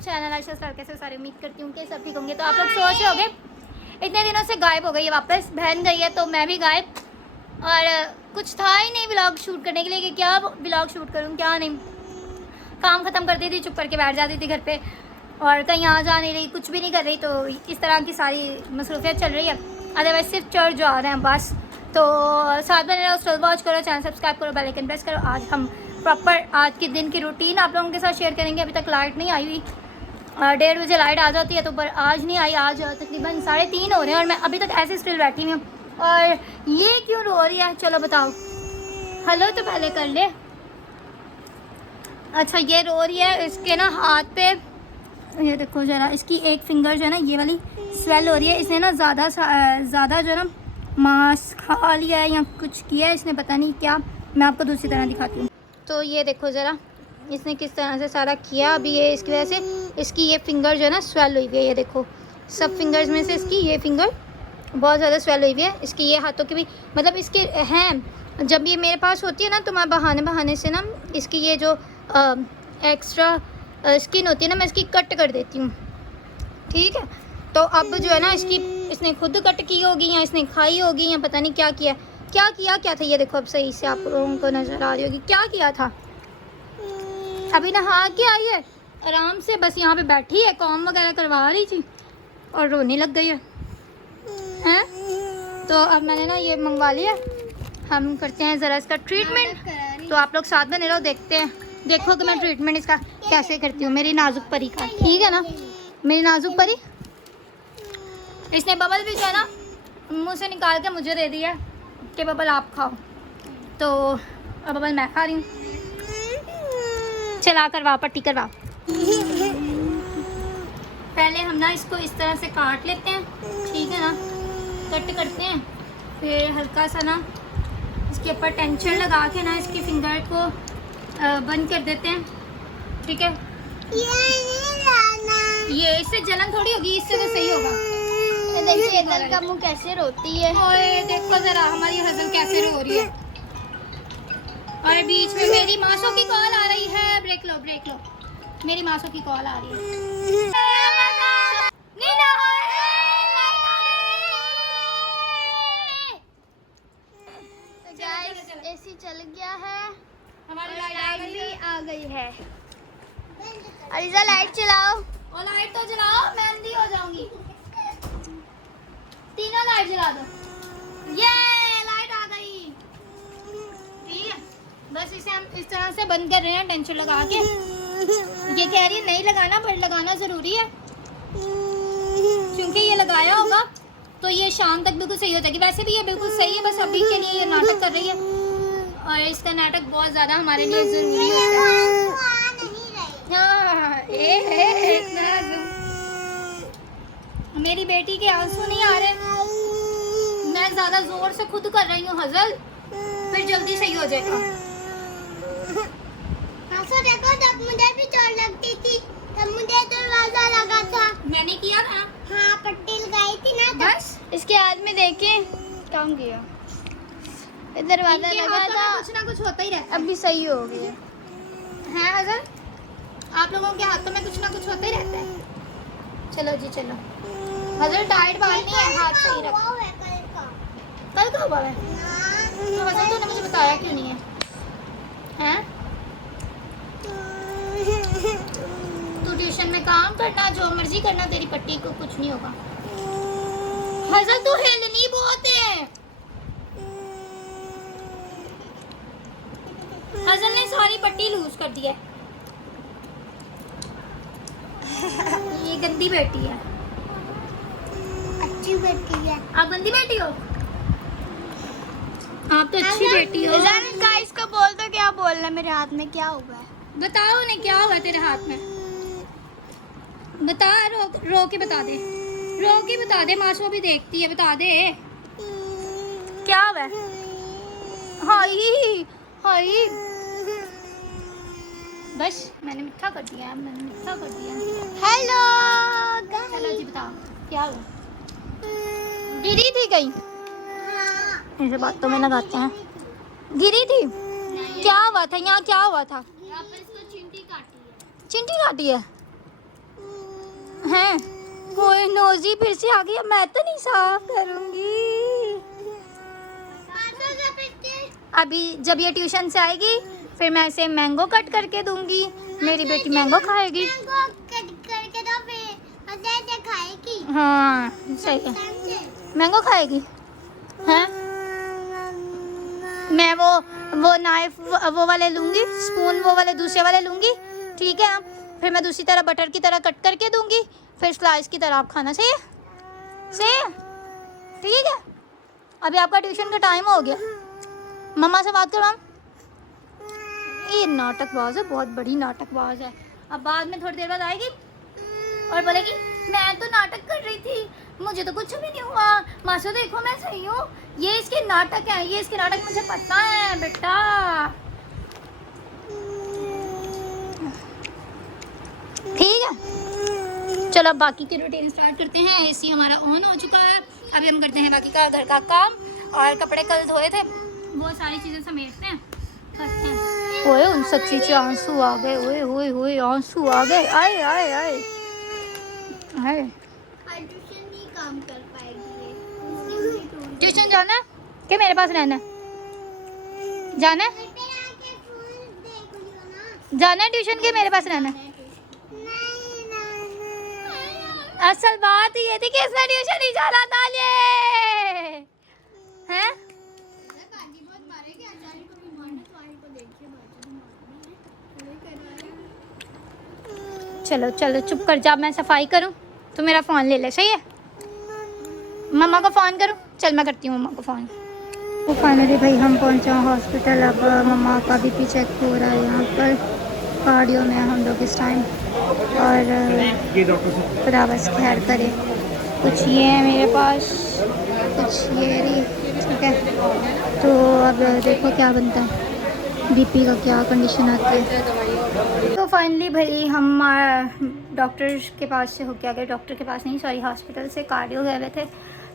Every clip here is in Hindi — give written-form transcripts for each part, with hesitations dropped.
Channel Ayesha star. कैसे सारे उम्मीद करती हूँ कि सब ठीक होंगे। तो आप लोग सोच रहे होंगे इतने दिनों से गायब हो गई है, वापस बहन गई है तो मैं भी गायब, और कुछ था ही नहीं व्लॉग शूट करने के लिए कि क्या व्लॉग शूट करूँ क्या नहीं। काम ख़त्म करती थी, चुप करके बैठ जाती थी घर पे और कहीं आ जा नहीं रही, कुछ भी नहीं कर रही। तो इस तरह की सारी मसरूफियत चल रही है। अदरवाइज सिर्फ चर्च जा रहे हैं बस। तो साथ में रहो, स्टोरी वॉच करो, चैनल सब्सक्राइब करो, बेल आइकन प्रेस करो। आज हम प्रॉपर आज के दिन की रूटीन आप लोगों के साथ शेयर करेंगे। अभी तक लाइट नहीं आई हुई, 1:30 बजे लाइट आ जाती है तो पर आज नहीं आई। आज तकरीबन 3:30 हो रहे हैं और मैं अभी तक ऐसे स्टिल बैठी हुई हूँ। और ये क्यों रो रही है, चलो बताओ। हेलो तो पहले कर ले। अच्छा ये रो रही है, इसके ना हाथ पे ये देखो ज़रा, इसकी एक फिंगर जो है ना ये वाली स्वेल हो रही है। इसने ना ज़्यादा जो है ना मांस खा लिया है या कुछ किया है इसने, पता नहीं क्या। मैं आपको दूसरी तरह दिखाती हूँ। तो ये देखो ज़रा इसने किस तरह से सारा किया। अभी ये इसकी वजह से इसकी ये फिंगर जो है ना स्वेल हुई हुई है। ये देखो सब फिंगर्स में से इसकी ये फिंगर बहुत ज़्यादा स्वेल हुई हुई है। इसकी ये हाथों की भी, मतलब इसके हैं, जब ये मेरे पास होती है ना तो मैं बहाने से ना इसकी ये जो एक्स्ट्रा स्किन होती है ना मैं इसकी कट कर देती हूँ, ठीक है। तो अब जो है ना इसने खुद कट की होगी या इसने खाई होगी या पता नहीं क्या किया क्या था। ये देखो अब सही से आप लोगों को नज़र आ रही होगी क्या किया था। अभी नहा के आई है आराम से, बस यहाँ पे बैठी है, काम वगैरह करवा रही थी और रोने लग गई है। तो अब मैंने ना ये मंगवा लिया, हम करते हैं ज़रा इसका ट्रीटमेंट। तो आप लोग साथ में रहो, देखते हैं, देखो कि मैं ट्रीटमेंट इसका कैसे करती हूँ, मेरी नाजुक परी का, ठीक है ना मेरी नाजुक परी। इसने बबल भी जो है ना मुंह से निकाल के मुझे दे दिया कि बबल आप खाओ, तो अब बबल मैं खा रही हूँ। चला करवाओ, पट्टी करवाओ। पहले हम ना इसको इस तरह से काट लेते हैं, ठीक है ना, कट करते हैं। फिर हल्का सा ना इसके ऊपर टेंशन लगा के ना इसकी फिंगर को बंद कर देते हैं, ठीक है। ये इससे जलन थोड़ी होगी, इससे तो सही होगा। देखिए इधर का मुंह कैसे रोती है, ओए देखो जरा हमारी हसन कैसे रो रही है। और बीच में मेरी मासों की कॉल आ रही है, ब्रेक लो मेरी मासों की कॉल आ रही है। एसी चल गया है, हमारी लाइट भी आ गई है। अरीजा लाइट चलाओ, और लाइट तो चलाओ, मैं अंधी हो जाऊंगी। तीनों लाइट जला दो। ये लाइट आ गई, ठीक है। बस इसे हम इस तरह से बंद कर रहे हैं टेंशन लगा के। ये कह रही है नहीं लगाना, पर लगाना ज़रूरी है क्योंकि ये लगाया होगा तो ये शाम तक बिल्कुल सही हो जाएगी। वैसे भी ये बिल्कुल सही है, बस अभी के लिए ये नाटक कर रही है और इसका नाटक बहुत ज़्यादा हमारे लिए ज़रूरी होता है। हाँ मेरी बेटी के आंसू नहीं आ रहे, मैं ज़्यादा ज़ोर से खुद कर रही हूँ हज़ल, फिर जल्दी सही हो जाएगा। देखो जब मुझे भी चोट लगती थी तब मुझे दरवाजा लगा था, मैंने किया था। हाँ पट्टी लगाई थी ना, बस इसके हाथ में देखें काम किया, दरवाजा लगा था। कुछ ना कुछ होता ही रहता है, अभी सही हो गया है हज़ल। आप लोगों के हाथों में कुछ ना कुछ होता ही रहता है। चलो जी चलो, हज़ल टाइट बाल नहीं है, हाथ सही रखो। कल का हुआ है तो हज़ल तूने मुझे बताया क्यों नहीं है, हैं? तू ट्यूशन में काम करना, जो मर्जी करना, तेरी पट्टी को कुछ नहीं होगा। हज़ल तू हिलनी बहुत है। हज़ल ने सारी पट्टी लूज कर दी है। ये गंदी बेटी है, अच्छी बेटी है। आप गंदी बेटी हो, आप तो अच्छी बेटी हो। गाइस को बोल दो क्या बोलना, मेरे हाथ में क्या हुआ है, बताओ उन्हें क्या हुआ तेरे हाथ में, बता। रो के बता दे, माशू भी देखती है, बता दे क्या हुआ है। हाय बस मैंने मिठा कर दिया, हेलो चलो जी बताओ क्या हुआ। गिरी थी कहीं, ऐसे बातों में लगाते हैं, गिरी थी। क्या हुआ था यहाँ, क्या हुआ था? चींटी काटी है। है? ओए नोजी फिर से आ गया। मैं तो नहीं साफ करूंगी। अभी जब ये ट्यूशन से आएगी फिर मैं इसे मैंगो कट करके दूंगी। मेरी बेटी मैंगो खाएगी। हाँ सही है, मैंगो खाएगी। हैं? मैं वो नाइफ वो वाले लूँगी, स्पून वो वाले दूसरे वाले लूँगी, ठीक है। फिर मैं दूसरी तरह बटर की तरह कट करके दूँगी, फिर स्लाइस की तरह आप खाना। सही है, सही है, ठीक है। अभी आपका ट्यूशन का टाइम हो गया। मम्मा से बात करवाऊँ? ये नाटकबाज है, बहुत बड़ी नाटकबाज है। अब बाद में थोड़ी देर बाद आएगी और बोलेगी मैं तो नाटक कर रही थी, मुझे तो कुछ भी नहीं हुआ, मासो देखो मैं सही हूँ। ये इसके नाटक है, ये इसके नाटक मुझे पता है बेटा। ठीक है, चलो अब बाकी की रूटीन स्टार्ट करते हैं। एसी हमारा ऑन हो चुका है। अभी हम करते हैं बाकी का घर का काम, और कपड़े कल धोए थे वो सारी चीज़ें समेटते हैं, करते हैं। ओए उन सच्ची से आंसू आ गए। ओए ओए ओए आंसू आ गए। आए आए आए आए। काम कर पाएगी। ट्यूशन जाना है कि मेरे पास रहना है? जाना है, जाना है ट्यूशन के मेरे पास रहना है? असल बात ये थी कि इसने ट्यूशन नहीं जाना था। ये हैं? चलो चलो चुप कर जा, मैं सफाई करूं तो मेरा फ़ोन ले ले। सही है, मम्मा को फ़ोन करूं? चल मैं करती हूँ मम्मा को फ़ोन। तो फाइनली भाई हम पहुँचे हॉस्पिटल। अब मम्मा का बीपी चेक हो रहा है यहाँ पर, कार्डियो में हम लोग इस टाइम। और खुदा बस खैर करे। कुछ ये है मेरे पास, कुछ ये रही, ठीक है। तो अब देखो क्या बनता है, बीपी का क्या कंडीशन आती है। तो फाइनली भाई हम डॉक्टर के पास से होके आ गए। डॉक्टर के पास नहीं, सॉरी, हॉस्पिटल से कार्डियो गए हुए थे।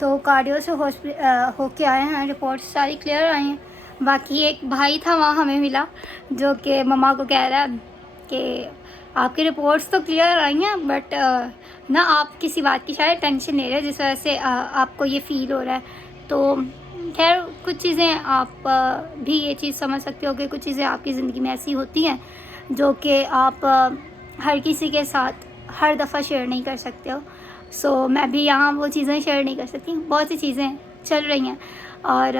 तो कार्डियो से होके आए हैं, रिपोर्ट सारी क्लियर आई हैं। बाकी एक भाई था वहाँ हमें मिला, जो कि मम्मा को कह रहा है कि आपकी रिपोर्ट्स तो क्लियर आई हैं, बट ना आप किसी बात की शायद टेंशन ले रहे हैं, जिस वजह से आपको ये फ़ील हो रहा है। तो खैर कुछ चीज़ें आप भी ये चीज़ समझ सकते हो कि कुछ चीज़ें आपकी ज़िंदगी में ऐसी होती हैं जो कि आप हर किसी के साथ हर दफ़ा शेयर नहीं कर सकते हो। सो मैं भी यहाँ वो चीज़ें शेयर नहीं कर सकती। बहुत सी चीज़ें चल रही हैं, और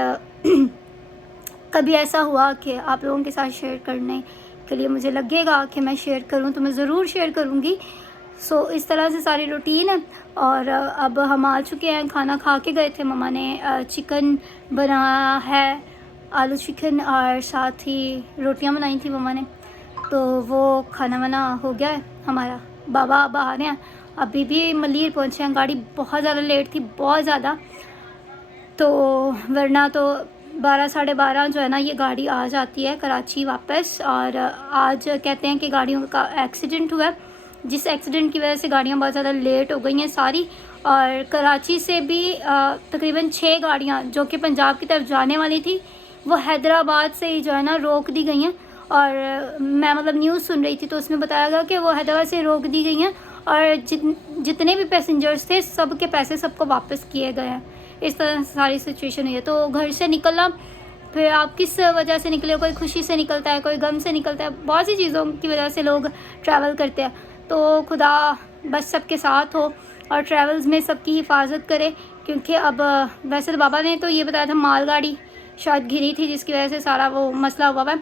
कभी ऐसा हुआ कि आप लोगों के साथ शेयर करने के लिए मुझे लगेगा कि मैं शेयर करूँ तो मैं ज़रूर शेयर करूँगी। सो इस तरह से सारी रूटीन है। और अब हम आ चुके हैं, खाना खा के गए थे। मम्मा ने चिकन बनाया है, आलू चिकन, और साथ ही रोटियां बनाई थी मम्मा ने। तो वो खाना वाना हो गया है हमारा। बाबा बाहर हैं, अभी भी मलीर पहुँचे हैं। गाड़ी बहुत ज़्यादा लेट थी, बहुत ज़्यादा, तो वरना तो 12 साढ़े 12 जो है ना ये गाड़ी आ जाती है कराची वापस। और आज कहते हैं कि गाड़ियों का एक्सीडेंट हुआ है, जिस एक्सीडेंट की वजह से गाड़ियाँ बहुत ज़्यादा लेट हो गई हैं सारी। और कराची से भी तकरीबन 6 गाड़ियाँ जो कि पंजाब की तरफ जाने वाली थी, वो हैदराबाद से ही जो है ना रोक दी गई हैं। और मैं मतलब न्यूज़ सुन रही थी तो उसमें बताया गया कि वो हैदराबाद से रोक दी गई हैं, और जितने भी पैसेंजर्स थे सब के पैसे सबको वापस किए गए हैं। इस तरह सारी सिचुएशन हुई है। तो घर से निकलना, फिर आप किस वजह से निकले हो, कोई खुशी से निकलता है, कोई गम से निकलता है, बहुत सी चीज़ों की वजह से लोग ट्रैवल करते हैं। तो खुदा बस सबके साथ हो और ट्रैवल्स में सबकी हिफाजत करे। क्योंकि अब वैसे तो बाबा ने तो ये बताया था मालगाड़ी शायद घिरी थी, जिसकी वजह से सारा वो मसला हुआ है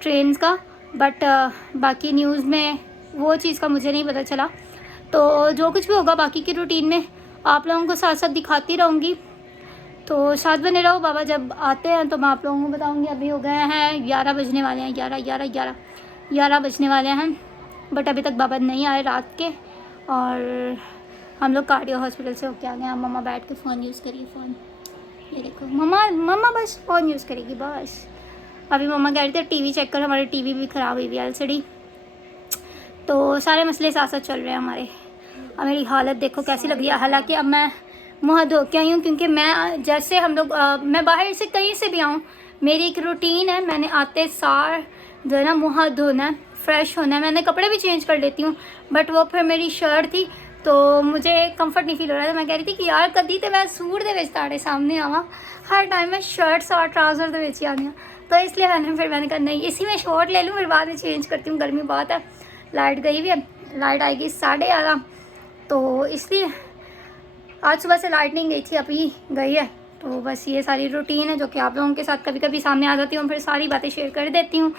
ट्रेन का, बट बाकी न्यूज़ में वो चीज़ का मुझे नहीं पता चला। तो जो कुछ भी होगा बाकी की रूटीन में आप लोगों को साथ साथ दिखाती रहूँगी, तो साथ बने रहो। बाबा जब आते हैं तो मैं आप लोगों को बताऊँगी। अभी हो गए हैं 11 बजने वाले हैं, 11 बजने वाले हैं, बट अभी तक बाबा नहीं आए रात के। और हम लोग कार्डियो हॉस्पिटल से होके आ गए हैं। मम्मा बैठ के फ़ोन यूज़ करिए, फ़ोन ये देखो मम्मा बस फ़ोन यूज़ करेगी बस। अभी मम्मा कह रही थी टीवी चेक कर, हमारी टीवी भी ख़राब हुई हुई है LCD। तो सारे मसले साथ साथ चल रहे हैं हमारे। अब मेरी हालत देखो कैसी लग रही है। हालांकि अब मैं मुँह धो के आई हूँ, क्योंकि मैं जैसे हम लोग मैं बाहर से कहीं से भी आऊँ, मेरी एक रूटीन है, मैंने आते सार जो है ना मुँह धोना है, फ्रेश होना है। मैंने कपड़े भी चेंज कर लेती हूँ, बट वो फिर मेरी शर्ट थी तो मुझे कंफर्ट नहीं फील हो रहा था। मैं कह रही थी कि यार कदी तो मैं सूट दे विच ताड़े सामने आवा, हर टाइम मैं शर्ट्स और ट्राउज़र दे विच ही आनी हूँ। तो इसलिए मैंने कहा नहीं, इसी में शॉर्ट ले लूँ, फिर बाद में चेंज करती हूँ, गर्मी बहुत है। लाइट गई हुई है, लाइट आएगी 11:30, तो इसलिए आज सुबह से लाइट नहीं गई थी, अभी गई है। तो बस ये सारी रूटीन है जो कि आप लोगों के साथ कभी कभी सामने आ जाती हूँ, फिर सारी बातें शेयर कर देती हूँ।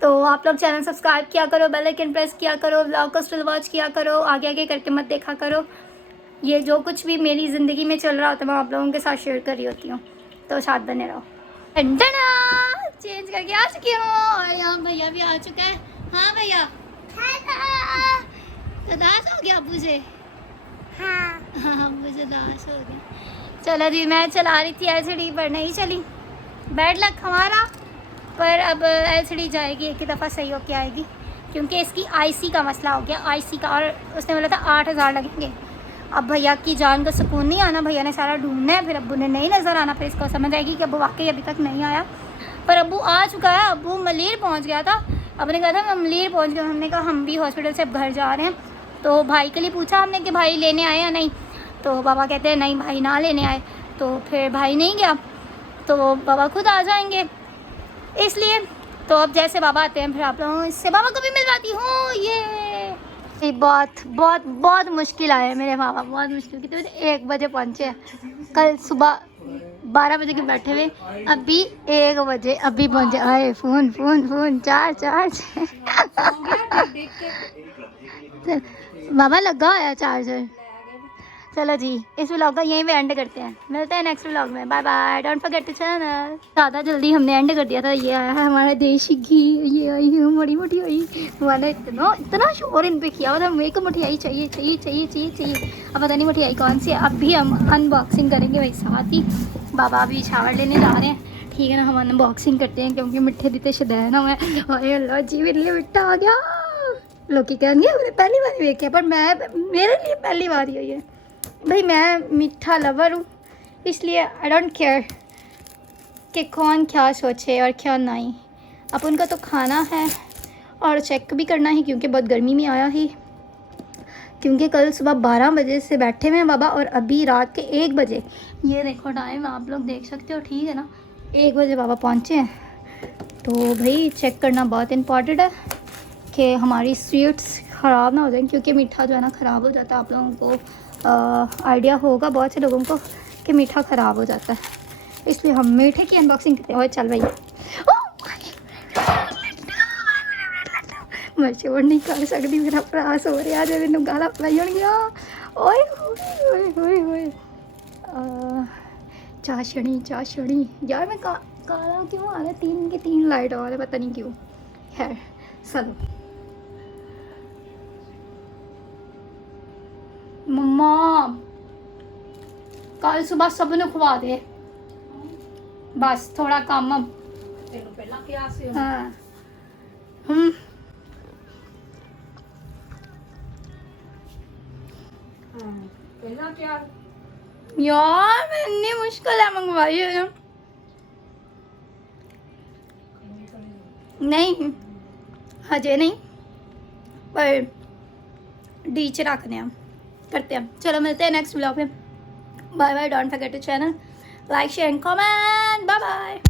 तो आप लोग चैनल सब्सक्राइब किया करो, बेल आइकन प्रेस किया करो, व्लॉग को स्टिल वॉच किया करो, आगे आगे करके मत देखा करो। ये जो कुछ भी मेरी ज़िंदगी में चल रहा होता है मैं आप लोगों के साथ शेयर कर रही होती हूँ, तो साथ बने रहो। चेंज करके आ चुकी हूँ और यहाँ भैया भी आ चुका है। हाँ भैया, तो दास हो गया अब्बू से? हाँ मुझे दास हो गया। चलो जी, मैं चला रही थी एलसीडी पर नहीं चली, बैड लक हमारा। पर अब एलसीडी जाएगी, एक ही दफ़ा सही होके आएगी, क्योंकि इसकी आईसी का मसला हो गया, आईसी का। और उसने बोला था 8000 लगेंगे। अब भैया की जान का सुकून नहीं आना, भैया ने सारा ढूंढना है, फिर अब्बू ने नहीं नज़र आना, फिर इसको समझ आएगी कि अब्बू वाकई अभी तक नहीं आया। पर अब्बू आ चुका है, अब्बू मलीर पहुँच गया था। अब ने कहा था मैं मलीर पहुँच गया, हमने कहा हम भी हॉस्पिटल से अब घर जा रहे हैं। तो भाई के लिए पूछा हमने कि भाई लेने आए या नहीं, तो बाबा कहते हैं नहीं भाई ना लेने आए। तो फिर भाई नहीं गया, तो बाबा खुद आ जाएंगे, इसलिए। तो अब जैसे बाबा आते हैं फिर आप लोगों इससे बाबा को भी मिलवाती हूँ। ये बहुत बहुत बहुत मुश्किल आए मेरे बाबा, बहुत मुश्किल। कितने बजे? 1 बजे पहुँचे हैं। कल सुबह 12 बजे के बैठे हुए, अभी 1 बजे अभी पहुँचे। आए फ़ोन फ़ोन फ़ोन चार्ज बाबा लगा है चार्जर। चलो जी, इस व्लॉग का यहीं पे एंड करते हैं, मिलते हैं नेक्स्ट व्लॉग में। Bye bye, don't forget to channel. ज़्यादा जल्दी हमने एंड कर दिया था। ये आया है हमारा देशी घी, ये आई है बड़ी मिठाई। मैंने इतना शोर इन पे किया हुआ था, मेरे को मिठाई चाहिए चाहिए चाहिए चाहिए चाहिए। अब पता नहीं मिठाई कौन सी है, अब भी हम अनबॉक्सिंग करेंगे भाई साथ ही। बाबा अभी शावर लेने जा रहे हैं, ठीक है ना, हम अनबॉक्सिंग करते हैं, क्योंकि मिठे दी तो शदैन हुआ है। और अल्लाह जी मेरे लिए मिठा आ गया। लोग कहेंगे मैंने पहली बार देखे, पर मेरे लिए पहली बार ही हुई है भाई। मैं मीठा लवर हूँ, इसलिए आई डोंट केयर कि कौन क्या सोचे और क्या नहीं। अब उनका तो खाना है और चेक भी करना है, क्योंकि बहुत गर्मी में आया ही, क्योंकि कल सुबह 12 बजे से बैठे हुए हैं बाबा, और अभी रात के 1 बजे, ये देखो टाइम आप लोग देख सकते हो, ठीक है ना, 1 बजे बाबा पहुँचे हैं। तो भाई चेक करना बहुत इम्पॉर्टेंट है कि हमारी स्वीट्स ख़राब ना हो जाए, क्योंकि मीठा जो है ना ख़राब हो जाता है। आप लोगों को आइडिया होगा बहुत से लोगों को कि मीठा ख़राब हो जाता है, इसलिए हम मीठे की अनबॉक्सिंग करते हैं। और चल भैया, मैं शोर नहीं कर सकती, मेरा प्रयास हो रहा है, मैंने गाला पलाई गया। ओए ओए ओए चाशनी यार, मैं काला क्यों आ रहा है? 3 की 3 लाइट आ रहा है, पता नहीं क्यों। खैर चलो मम्मा, कल सुबह सब ने खुआ दे, बस थोड़ा काम अब। हाँ यार इतनी मुश्किल है मंगवाई है ना। नहीं हजे नहीं, पर डीच रखने हम करते हैं। चलो मिलते हैं नेक्स्ट व्लॉग में। Bye bye, don't forget to channel like share and comment. Bye bye.